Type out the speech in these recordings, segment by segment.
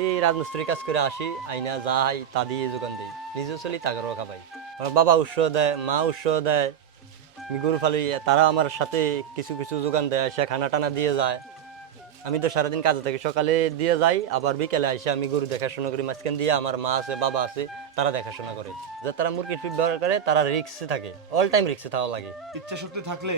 এই রাজমিস্ত্রি কাজ করে আসি, আইনা যা হয় তা দিয়ে যোগান দিই, নিজেও চলি তাগরও খাবাই। আমার বাবা উৎসাহ দেয়, মা উৎসাহ দেয়, আমি গরু ফালি, তারা আমার সাথে কিছু কিছু যোগান দেয়, সে খানা টানা দিয়ে যায়। আমি তো সারাদিন কাজে থাকি, সকালে দিয়ে যাই, আবার বিকেলে এসে আমি গরু দেখাশোনা করি। মাঝখান দিয়ে আমার মা আছে, বাবা আছে, তারা দেখাশোনা করে। যে তারা মুরগির ফিড ব্যবহার করে, তারা রিক্সে থাকে, অল টাইম রিক্সে থাকা লাগে। ইচ্ছা শক্তি থাকলে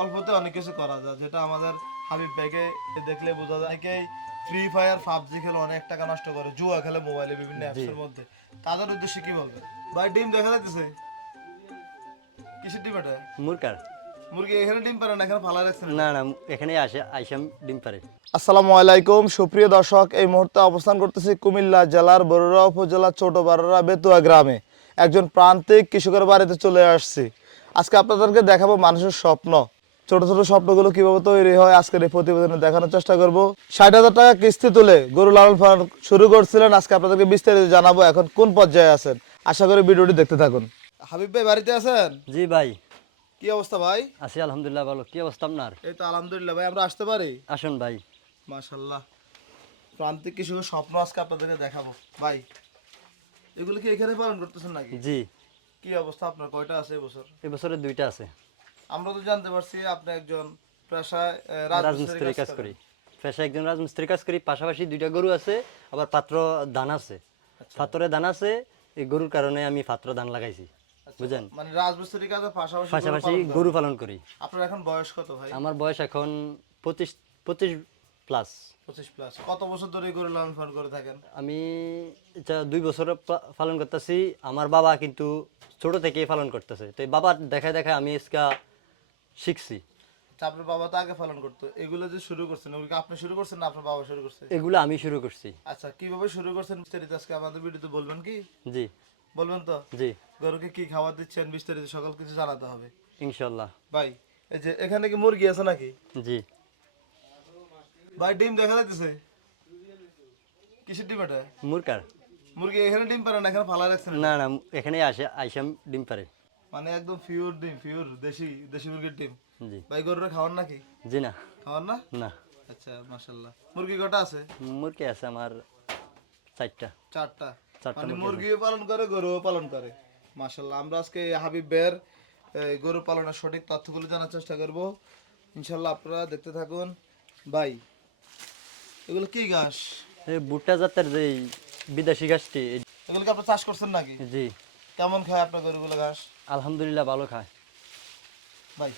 অল্পতে অনেক কিছু করা যায়, যেটা আমাদের হাবিব ভাইকে দেখলে বোঝা যায়। অনেকেই ফ্রি ফায়ার পাবজি খেলে অনেক টাকা নষ্ট করে, জুয়া খেলে মোবাইলে বিভিন্ন অ্যাপসের মধ্যে। তাদের উদ্দেশ্যে কি বলবেন ভাই? ডিম দেখা যাইতেছে, কিসের ডিম এটা? মুরকার মুরগি এখানে ডিম পারে না, এখানে ফালা রাখছেন? না না, এখানে আসে আইসাম ডিম পারে। আসসালামু আলাইকুম সুপ্রিয় দর্শক, এই মুহূর্তে অবস্থান করতেছি কুমিল্লা জেলার বরুড়া উপজেলা ছোট বাররা বেতুয়া গ্রামে। একজন প্রান্তিক কৃষকের বাড়িতে চলে আসছি। আজকে আপনাদেরকে দেখাবো মানুষের স্বপ্ন, ছোট ছোট স্বপ্নগুলো কিভাবে তৈরি হয় আজকের এই প্রতিবেদনে দেখানোর চেষ্টা করব। 60,000 টাকা কিস্তি তুলে গরু লালন পালন শুরু করছিলেন, আজকে আপনাদেরকে বিস্তারিত জানাবো এখন কোন পর্যায়ে আছেন। আশা করি ভিডিওটি দেখতে থাকুন। হাবিব ভাই বাড়িতে আছেন? জি ভাই, কি অবস্থা ভাই? আছি আলহামদুলিল্লাহ ভালো। কি অবস্থা আপনার? এই তো আলহামদুলিল্লাহ ভাই, আমরা আসতে পারি? আসুন ভাই। মাশাল্লাহ, প্রান্তিক কৃষকের স্বপ্ন আজকে আপনাদেরকে দেখাবো ভাই। এগুলো কি এখানে পালন করতেছেন নাকি? জি, কি অবস্থা আপনার, কয়টা আছে এবছর? এবছরে দুইটা আছে। আমরা তো জানতে পারছি আপনি একজন পেশায় রাজমিস্ত্রি রাজমিস্ত্রির কাজ কাজ করি, করেন। পেশা একজন রাজমিস্ত্রি কাজ করি, পাশাপাশি দুইটা গরু আছে, আবার পাত্র ধান আছে। পাত্রে ধান আছে, এই গরুর কারণে আমি পাত্র ধান লাগাইছি, বুঝেন। মানে রাজমিস্ত্রির কাজের পাশাপাশি গরু পাশাপাশি পালন গরু করেন। পালন করি। আপনার এখন বয়স কত ভাই? আমার বয়স এখন 25 25 প্লাস। 25 প্লাস। কত বছর ধরে এই গরু লালন পালন করে থাকেন? আমি এটা 2 বছর পালন করতেছি। আমার বাবা কিন্তু ছোট থেকেই পালন করতেছে, তো এই বাবার দেখা দেখা আমি ইসকা শিখছি। আচ্ছা, আপনার বাবা তো আগে পালন করতো, এগুলো যে শুরু করছেন ওগুলো কি আপনি শুরু করছেন না আপনার বাবা শুরু করছে? এগুলো আমি শুরু করছি। আচ্ছা, কিভাবে শুরু করছেন বিস্তারিত আজকে আমাদের ভিডিওতে বলবেন কি? জি বলবেন তো? জি, গরুকে কি খাবার দিচ্ছেন বিস্তারিত সকল কিছু জানাতে হবে ইনশাল্লাহ। ভাই। এই যে এখানে কি মুরগি আছে নাকি জি, ভাই? ডিম দেখা যাচ্ছে, কিসের ডিম এটা? মুরকার মুরগি এখানে ডিম পারে না, এখানে ফালা রাখছেন এটা? না না, এখানে আসে আইসাম ডিম পারে। মানে একদম পিওর ডিম, পিওর দেশি দেশি মুরগির ডিম। জি ভাই গরুরা খাওয়ান নাকি? জি, না খাওয়ান না? না। আচ্ছা, মাশাআল্লাহ। মুরগি কটা আছে? মুরগি আছে আমার 4টা। চারটা। 4টা মানে মুরগি আছে। মুরগিও পালন করে, গরুও পালন করে। মাশাআল্লাহ। আমরা আজকে হাবিব ভাইয়ের গরু পালনের সঠিক তথ্যগুলো জানার চেষ্টা করব। ইনশাআল্লাহ আপনারা দেখতে থাকুন। ভাই এগুলো কি ঘাস? এই ভুট্টা জাতের যে বিদেশি ঘাসটি এগুলো কি আপনি চাষ করছেন নাকি? জি, কেমন খায় আপনার গরুগুলো ঘাস? আলহামদুলিল্লাহ ভালো খায়। ভাই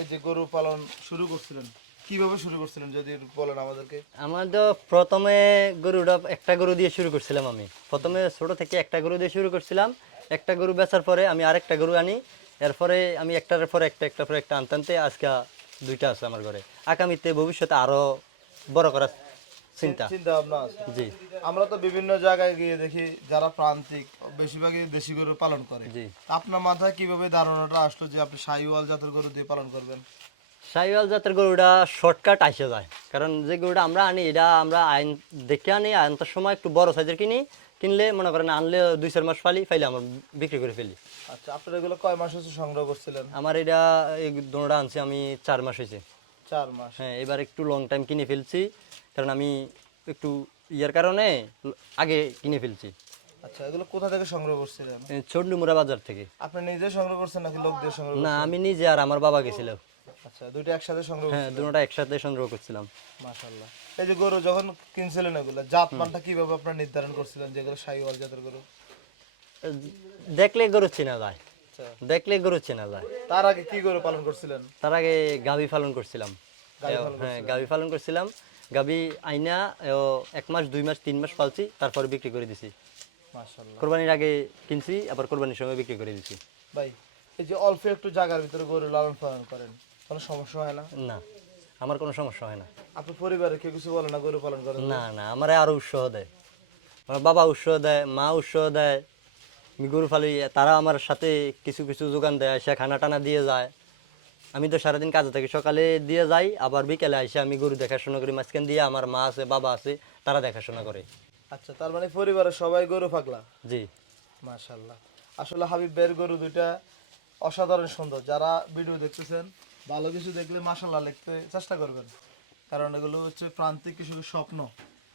এই যে গরু পালন শুরু করছিলেন, কিভাবে শুরু করছিলেন যদি একটু বলেন আমাদেরকে। আমার তো প্রথমে গরুটা একটা গরু দিয়ে শুরু করছিলাম। আমি প্রথমে ছোট থেকে একটা গরু দিয়ে শুরু করছিলাম। একটা গরু বেচার পরে আমি আরেকটা গরু আনি, এরপরে আমি একটার পর একটার পর একটা আনতে আনতে আজকে দুইটা আছে আমার ঘরে। আগামীতে ভবিষ্যতে আরো বড় করার চিন্তা। চিন্তা ভাবনা আছে। জি আমরা তো বিভিন্ন জায়গায় গিয়ে দেখি যারা প্রান্তিক বেশিরভাগই দেশি গরু পালন করে। জি, আপনার মাথায় কিভাবে ধারণাটা আসলো যে আপনি শাহিওয়াল জাতের গরু দিয়ে পালন করবেন? শাহিওয়াল জাতের গরুটা শর্টকাট আসে যায়, কারণ যে গরুটা আমরা আনি এটা আমরা আইন দেখে আনি, আনতার সময় একটু বড় সাইজের কিনি, কিনলে মনে করেন আনলে 2-4 মাস ফাইলে আমরা বিক্রি করে ফেলি। আচ্ছা, আপনার এগুলো কয় মাস হচ্ছে সংগ্রহ করছিলেন? আমার এটা এই দোনোটা আনছি আমি 4 মাস হয়েছে। 4 মাস। হ্যাঁ, এবার একটু লং টাইম কিনে ফেলছি, কারণ আমি একটু ইয়ার কারণে আগে কিনে ফেলছি। আচ্ছা, এগুলো কোথা থেকে সংগ্রহ করছিলেন? চন্ডীমুড়া বাজার থেকে। আপনি নিজে সংগ্রহ করছেন নাকি লোক দিয়ে সংগ্রহ না, করছেন? আমি নিজে আর আমার বাবা গেছিল। আচ্ছা, দুইটা একসাথে সংগ্রহ হ্যাঁ, করছিলেন। দুটোটা একসাথে সংগ্রহ করছিলাম। মাশাআল্লাহ। এই যে গরু যখন কিনছিলেন এগুলো জাত মানটা কিভাবে আপনারা নির্ধারণ করছিলেন যেগুলো শাহিওয়াল জাতের গরু? দেখলে গরু চেনা যায়, আচ্ছা, দেখলে গরু চেনা যায়। তার আগে কি গরু পালন করছিলেন? তার আগে গাভী পালন করছিলাম। গাভী পালন হ্যাঁ, গাভী পালন করছিলাম। গাভী আইনা 1 মাস 2 মাস 3 মাস পালছি, তারপরে বিক্রি করে দিছি। মাশাআল্লাহ। কোরবানির আগে কিনছি, আবার কোরবানির সময় বিক্রি করে দিছি। ভাই এই যে অল্প একটু জায়গার ভিতরে গরু লালন পালন করেন, কোনো সমস্যা হয় না? না, আমার কোনো সমস্যা হয় না। আপনার পরিবারে কেউ কিছু বলে না গরু পালন করেন? না না, আমার আরো উৎসাহ দেয়। আমার বাবা উৎসাহ দেয়, মা উৎসাহ দেয়, আমি গরু ফালি, তারা আমার সাথে কিছু কিছু যোগান দেয়, সে খানা টানা দিয়ে যায়। আমি তো সারাদিন কাজে থাকি, সকালে দিয়ে যাই, আবার বিকেলে এসে আমি গরু দেখাশোনা করি। মাঝখান দিয়ে আমার মা আছে, বাবা আছে, তারা দেখাশোনা করে। আচ্ছা, তার মানে পরিবারের সবাই গরু পাগলা। জি মাশাআল্লাহ। আসলে হাবিব ভাইয়ের গরু দুইটা অসাধারণ সুন্দর। যারা ভিডিও দেখতেছেন ভালো কিছু দেখলে মাশাআল্লাহ লিখতে চেষ্টা করবেন, কারণ এগুলো হচ্ছে প্রান্তিক কৃষকের স্বপ্ন।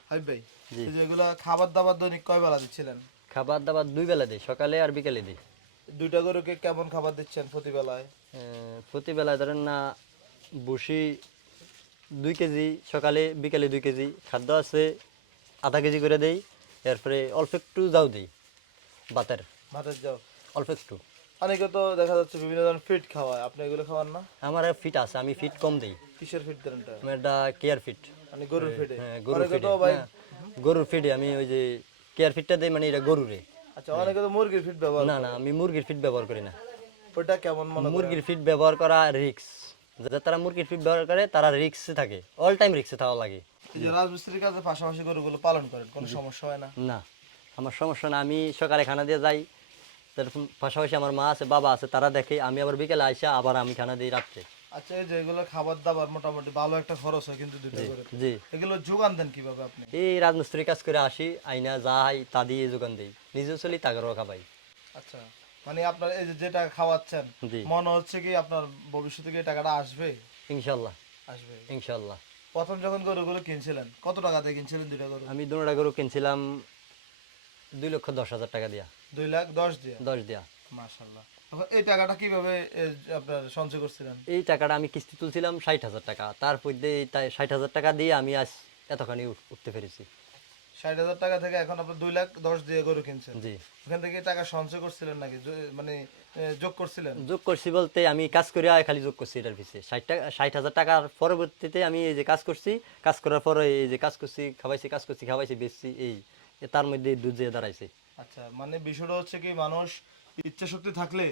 হাবিব ভাই জি। এই যেগুলা খাবার দাবার দৈনিক কয় বেলা দিচ্ছিলেন? খাবার দাবার 2 বেলা দিই, সকালে আর বিকালে দিই। দুইটা গরুকে কেমন খাবার দিচ্ছেন প্রতি বেলায়? প্রতিবেলা ধরেন না, বসি 2 কেজি, সকালে বিকালে 2 কেজি খাদ্য আছে, আধা কেজি করে দেই। এরপরে অল্প একটু যাও দিই ভাতের, ভাতের যাও। অল্প একটু। অনেকে তো দেখা যাচ্ছে বিভিন্ন ধরনের ফিট খাওয়ায়, আপনি এগুলো খাওয়ান না? আমার ফিট আছে, আমি ফিট কম দিই। কিসের ফিট দেন এটা? আমার এটা কেয়ার ফিট। মানে গরুর ফিটে? হ্যাঁ, গরুর অনেকে ফিটে তো ভাই, না, গরুর ফিটে আমি ওই যে কেয়ার ফিটটা দিই, মানে এটা গরুরে। আচ্ছা অনেকে তো মুরগির ফিট ব্যবহার না করে। না, আমি মুরগির ফিট ব্যবহার করি না। ওটা কেমন মনে করেন? মুরগির ফিট ব্যবহার করা রিক্স। যারা মুরগির ফিট ব্যবহার করে তারা রিক্সে থাকে, অল টাইম রিক্সে থাকা লাগে। এই যে রাজমিস্ত্রির কাজে পাশাপাশি গরুগুলো পালন করেন, কোনো সমস্যা হয় না? না, আমার সমস্যা না, আমি সকালে খানা দিয়ে যাই, তার পাশাপাশি আমার মা আছে, বাবা আছে, তারা দেখে, আমি আবার বিকেলে আইসা আবার আমি খানা দিই রাত্রে। আচ্ছা, এই যে এগুলো খাবার দাবার মোটামুটি ভালো একটা খরচ হয় কিন্তু দুটো করে। জি। এগুলো যোগান দেন কিভাবে আপনি? এই রাজমিস্ত্রি কাজ করে আসি, আইনা যা হাই তা দিয়ে যোগান দিই, নিজেও চলি তাগরও খাবাই। আচ্ছা, মানে আপনার এই যে টাকা খাওয়াচ্ছেন, জি। মনে হচ্ছে কি আপনার ভবিষ্যতে কি এই টাকাটা আসবে? ইনশাল্লাহ। আসবে। ইনশাল্লাহ। প্রথম যখন গরুগুলো কিনছিলেন কত টাকা দিয়ে কিনছিলেন দুইটা গরু? আমি দুটা গরু কিনছিলাম 2,10,000 টাকা দিয়া। 2,10,000 দিয়ে? 10 দিয়া। মাশাআল্লাহ। এখন এই টাকাটা কিভাবে আপনার সঞ্চয় করছিলেন? এই টাকাটা আমি কিস্তি তুলছিলাম 60,000 টাকা, তার মধ্যে তাই 60,000 টাকা দিয়ে আমি আজ এতখানি উঠতে পেরেছি। 60,000 টাকা থেকে এখন আপনি 2,10,000 দিয়ে গরু কিনছেন। জি। ওখান থেকে টাকা সঞ্চয় করছিলেন নাকি মানে যোগ করছিলেন? যোগ করছি বলতে আমি কাজ করে খালি যোগ করছি এটার পিছিয়ে 60,000 টাকার পরবর্তীতে আমি এই যে কাজ করছি, কাজ করার পরে এই যে কাজ করছি, খাওয়াইছি বেচছি, এই তার মধ্যে দুধ যেয়ে দাঁড়াইছে। আচ্ছা, মানে বিষয়টা হচ্ছে কি, মানুষ ইচ্ছা শক্তি থাকলে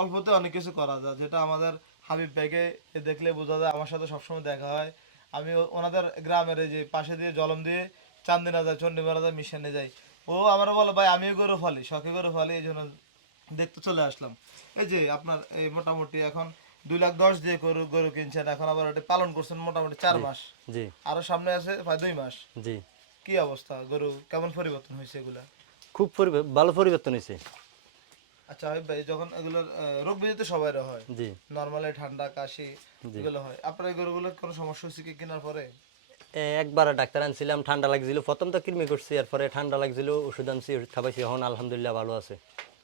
অল্পতে অনেক কিছু করা যায়, যেটা আমাদের হাবিব ভাইকে দেখলে বোঝা যায়। আমার সাথে সবসময় দেখা হয়, আমি ওনাদের গ্রামের এই যে পাশে দিয়ে জলম দিয়ে চান্দিনা যায়, চন্ডীমারা যায়, মিশনে যাই। ও আমার বলে ভাই আমিও গরু ফালি, শখে গরু ফালি, এই জন্য দেখতে চলে আসলাম। এই যে আপনার এই মোটামুটি এখন 2,10,000 দিয়ে গরু গরু কিনছেন, এখন আবার এটা পালন করছেন মোটামুটি 4 মাস, জি। আরো সামনে আছে প্রায় 2 মাস। জি। কি অবস্থা, গরু কেমন পরিবর্তন হয়েছে এগুলা? খুব ভালো পরিবর্তন হয়েছে। আচ্ছা হাবিব ভাই, যখন এগুলোর রোগ ব্যাধি তো সবাই হয়, জি। নর্মালি ঠান্ডা কাশি জি। এগুলো হয়, আপনার এই গরুগুলোর কোনো সমস্যা হচ্ছে কি কেনার পরে? একবার ডাক্তার আনছিলাম, ঠান্ডা লাগছিল, প্রথম তো কৃমি করছি, এরপরে ঠান্ডা লাগছিল, ওষুধ আনছি, ওষুধ খাবাইছি, এখন আলহামদুলিল্লাহ ভালো আছে।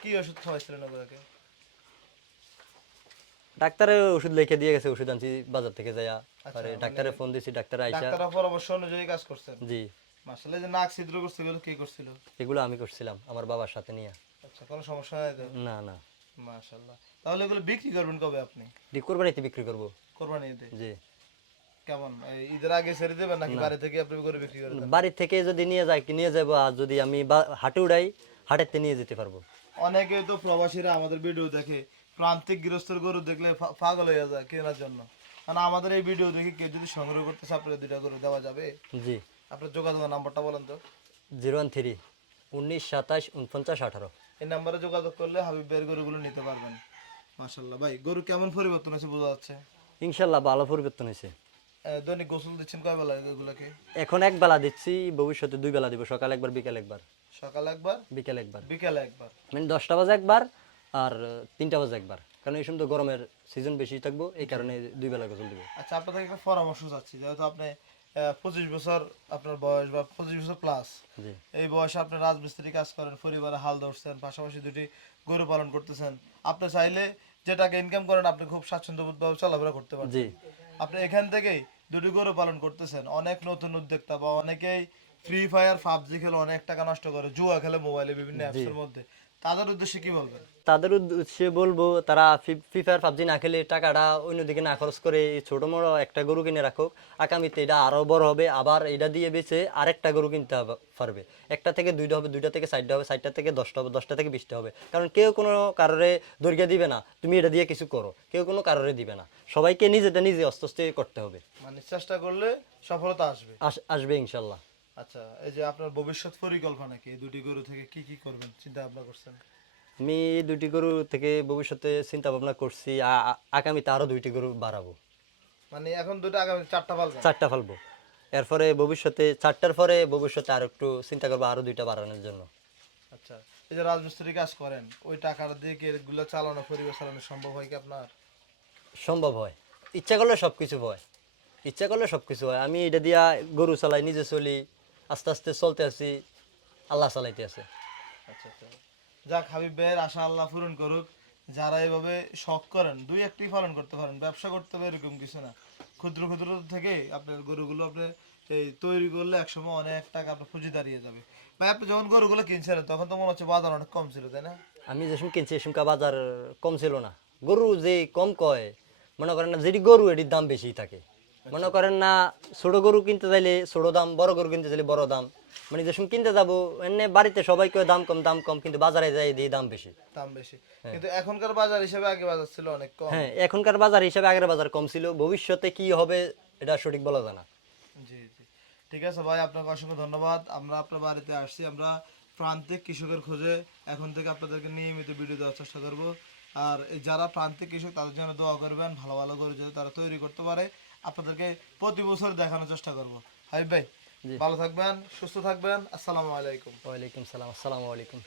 কি ওষুধ খাওয়াইছিলেন ওগুলোকে? ডাক্তারের ওষুধ লিখে দিয়ে গেছে, ওষুধ আনছি বাজার থেকে যাইয়া, পরে মানে ডাক্তারে ফোন দিছি, ডাক্তার আইসা। ডাক্তারের পরামর্শ অনুযায়ী কাজ করছেন? জি। মাশাআল্লাহ। যে নাক ছিদ্র করছে এগুলো কে করছিল? এগুলো আমি করছিলাম আমার বাবার সাথে নিয়ে। আচ্ছা, কোনো সমস্যা নাই তো? না না। মাশাআল্লাহ। তাহলে এগুলো বিক্রি করবেন কবে আপনি? কোরবানিতে বিক্রি করবো। কোরবানি ঈদে? জি। কেমন এই ঈদের আগে ছেড়ে দেবেন নাকি বাড়ি থেকে আপনি গরু বিক্রি করে দেন? বাড়ি থেকে যদি নিয়ে যাবো, আর যদি আমি হাটে উড়াই, হাটেতে নিয়ে যেতে পারবো। অনেকে তো প্রবাসীরা আমাদের ভিডিও দেখে, প্রান্তিক গৃহস্থর গরু দেখলে পাগল হয়ে যায় কেনার জন্য। মানে আমাদের এই ভিডিও দেখে কেউ যদি সংগ্রহ করতে চায়, আপনার দুইটা গরু দেওয়া যাবে? জি। আপনার যোগাযোগের নাম্বারটা বলেন তো। 013-1927-49-18। এই নাম্বারে যোগাযোগ করলে হাবিব ভাইয়ের গরুগুলো নিতে পারবেন। মাশাআল্লাহ ভাই, গরু কেমন পরিবর্তন হয়েছে বোঝা যাচ্ছে। ইনশাল্লাহ ভালো পরিবর্তন হয়েছে। দৈনিক গোসল দিচ্ছেন কয় বেলা এগুলোকে? এখন 1 বেলা দিচ্ছি, ভবিষ্যতে 2 বেলা দিব, সকাল একবার বিকেল একবার। সকালে একবার, বিকেল একবার, বিকেলে একবার? মানে 10টা বাজে একবার আর 3টা বাজে একবার, কারণ এই সময় তো গরমের সিজন বেশি থাকবো, এই কারণে 2 বেলা গোসল দিব। আচ্ছা, আপনাদের একটা পরামর্শ চাচ্ছি, যেহেতু আপনি 25 বছর আপনার বয়স বা 25 বছর প্লাস, জি। এই বয়সে আপনি রাজমিস্ত্রি কাজ করেন, পরিবারে হাল ধরছেন, পাশাপাশি দুটি গরু পালন করতেছেন, আপনি চাইলে যে টাকা ইনকাম করেন আপনি খুব স্বাচ্ছন্দ্যবোধভাবে চলাফেরা করতে পারেন। জি। আপনি এখান থেকেই দুটি গরু পালন করতেছেন, অনেক নতুন উদ্যোক্তা বা অনেকেই ফ্রি ফায়ার পাবজি খেলে অনেক টাকা নষ্ট করে, জুয়া খেলে মোবাইলে বিভিন্ন অ্যাপসের মধ্যে, তাদের উদ্দেশ্যে কি বলবেন? তাদের উদ্দেশ্যে বলবো, তারা ফ্রি ফায়ার পাবজি না খেলে টাকাটা অন্যদিকে না খরচ করে এই ছোট মোটো একটা গরু কিনে রাখুক, আগামীতে এটা আরো বড় হবে, আবার এটা দিয়ে বেচে আরেকটা গরু কিনতে পারবে। 1টা থেকে 2টা হবে, 2টা থেকে 4টা হবে, 4টা থেকে 10টা হবে, 10টা থেকে 20টা হবে, কারণ কেউ কোনো কারোরে দৈর্ঘ্য দিবে না তুমি এটা দিয়ে কিছু করো, কেউ কোনো কারোরে দিবে না, সবাইকে নিজেটা নিজে আস্তে আস্তে করতে হবে। মানে চেষ্টা করলে সফলতা আসবে? আসবে ইনশাল্লাহ। আচ্ছা, এই যে আপনার ভবিষ্যৎ পরিকল্পনা কি, এই দুটি গরু থেকে কি কি করবেন চিন্তা ভাবনা করছেন? আমি এই 2টি গরু থেকে ভবিষ্যতে চিন্তা ভাবনা করছি, আগামীতে আরো 2টি গরু বাড়াবো। মানে এখন দুটো, আগামী 4টা পালবেন? 4টা ফেলবো, এরপরে ভবিষ্যতে 4টার পরে ভবিষ্যতে আরো একটু চিন্তা করবো আরো 2টা বাড়ানোর জন্য। আচ্ছা, এই যে রাজমিস্ত্রি কাজ করেন, ওই টাকাটা দিয়ে কি এগুলো চালানো, পরিবার চালানো সম্ভব হয় কি আপনার? সম্ভব হয়, ইচ্ছা করলে সবকিছু হয়, ইচ্ছা করলে সবকিছু হয়। আমি এটা দিয়া গরু চালাই, নিজে চলি, আস্তে আস্তে চলতে আছি, আল্লাহ চালাইতে আছে। আচ্ছা আচ্ছা, যাক হাবিব ভাইয়ের আশা আল্লাহ পূরণ করুক। যারা এভাবে শখ করেন দুই একটি পালন করতে পারেন, ব্যবসা করতে হবে এরকম কিছু না। ক্ষুদ্র ক্ষুদ্র থেকে আপনার গরুগুলো আপনি এই তৈরি করলে একসময় অনেক টাকা আপনার পুঁজি দাঁড়িয়ে যাবে। ভাই আপনি যখন গরুগুলো কিনছিলেন তখন তো মনে হচ্ছে বাজার অনেক কম ছিল, তাই না? আমি যে সময় কিনছি এসমকা বাজার কম ছিল না। গরু যে কম কয়, মনে করেন না যেটি গরু এটির দাম বেশি থাকে। মনে করেন না ছোট গরু কিনতে চাইলে ছোট দাম, বড় গরু কিনতে চাইলে বড় দাম। মানে যে সময় কিনতে যাবো এমনি বাড়িতে সবাই কয় দাম কম, কিন্তু বাজারে যাই দিয়ে দাম বেশি। দাম বেশি, কিন্তু এখনকার বাজার হিসেবে আগে বাজার ছিল অনেক কম। হ্যাঁ, এখনকার বাজার হিসাবে আগের বাজার কম ছিল, ভবিষ্যতে কি হবে এটা সঠিক বলা যায় না। জি জি, ঠিক আছে ভাই, আপনাকে অসংখ্য ধন্যবাদ। আমরা আপনার বাড়িতে আসছি, আমরা প্রান্তিক কৃষকের খোঁজে এখন থেকে আপনাদেরকে নিয়মিত ভিডিও দেওয়ার চেষ্টা করব। আর এই যারা প্রান্তিক কৃষক তাদের জন্য দোয়া করবেন, ভালো ভালো করে যাতে তারা তৈরি করতে পারে, আপনাদেরকে প্রতি বছর দেখানোর চেষ্টা করব। হাবিব ভাই জি। ভালো থাকবেন, সুস্থ থাকবেন, আসসালামু আলাইকুম। ওয়ালাইকুম সালাম, আসসালামু আলাইকুম।